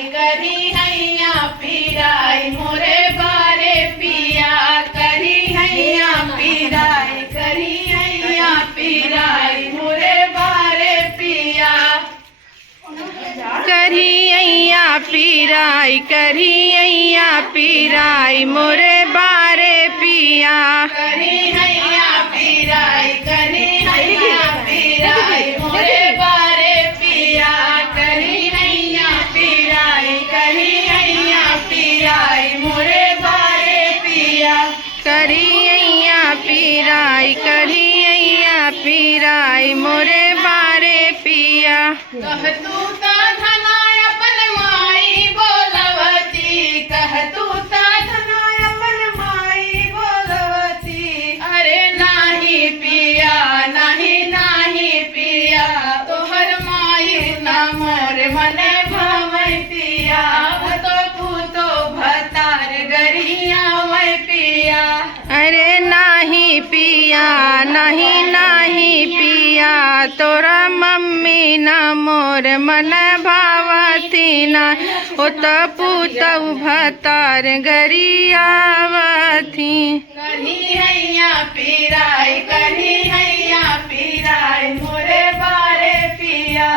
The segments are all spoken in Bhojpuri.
पीराई करी हैया पीराई मोरे बारे पिया करी हैया पीराई करी हैया पीराई मोरे बारे पिया करियैया पीराई करियैया पीराई मोरे बारे पिया करी हैया पीराई करी हैया पीराई मोरे बारे पिया करी हैया पीराई करी हैया पीराई मोरे बारे पिया करियैया पीराई करियैया पीराई मोरे बारे पिया कह तू ता धनाय अपन माई बोलवती कह तू ता धनाय अपन माई बोलवती अरे नाही पिया नाही पिया तोहर माई ना मोर मने भावै पिया भतो पूतो भतार गरिया वै पिया अरे नाही पिया नहीं पिया तोरा मम्मी ना मोर मन भावती ना उत पूतऊ भतार गरियावती करी हैया पीराई मोरे बारे पिया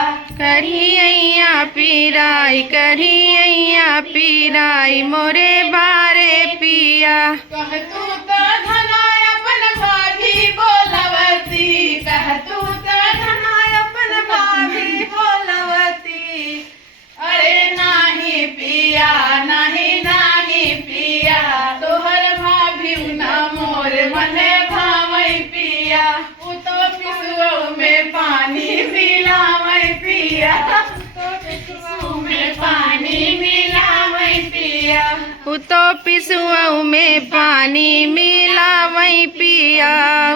करियैया पीराई मोरे बारे पिया कह तू तो धनाय अपन भाभी बोलवती कह तू तो धनाय अपन भाभी बोलवती अरे नाही पिया तोहर भाभी ना मोर मने भावै पिया उ तो पिसुओ में पानी मिलावै पिया में पानी मिलावै पिया वो तो पिसुआऊ में पानी मिलावई पिया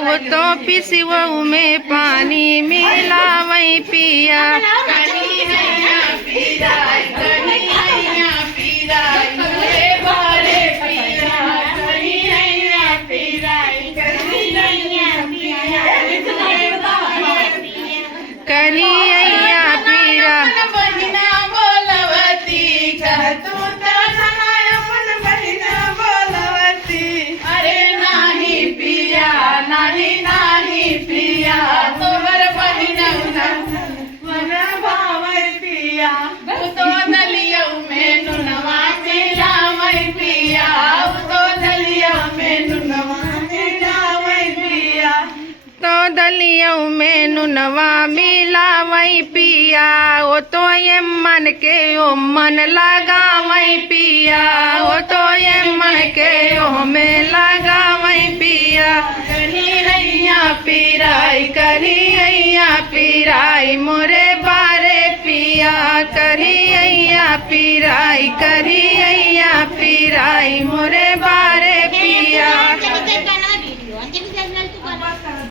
वो तो पिसुआऊ में पानी मिलावई पिया करी हैया पीराई मोरे बारे पिया करी हैया पीराई करी हैया पीराई मोरे बारे करियैया पीरा बहिना बोलवती कह तू तो धनाय अपन बहिना बोलवती अरे नाही पिया तोहर बहिना मन भावै पिया उ तो दलिया में नुनवा मिलावै पिया उ तो दलिया में नुनवा मिलावै पिया तो दलियों में नुनवा मिलावई पिया वो तो ये मन के ओ मन लगावई पिया वो तो ये मन के ओ में लगावई पिया करी हैया पीराई मोरे बारे पिया करियैया पीराई मोरे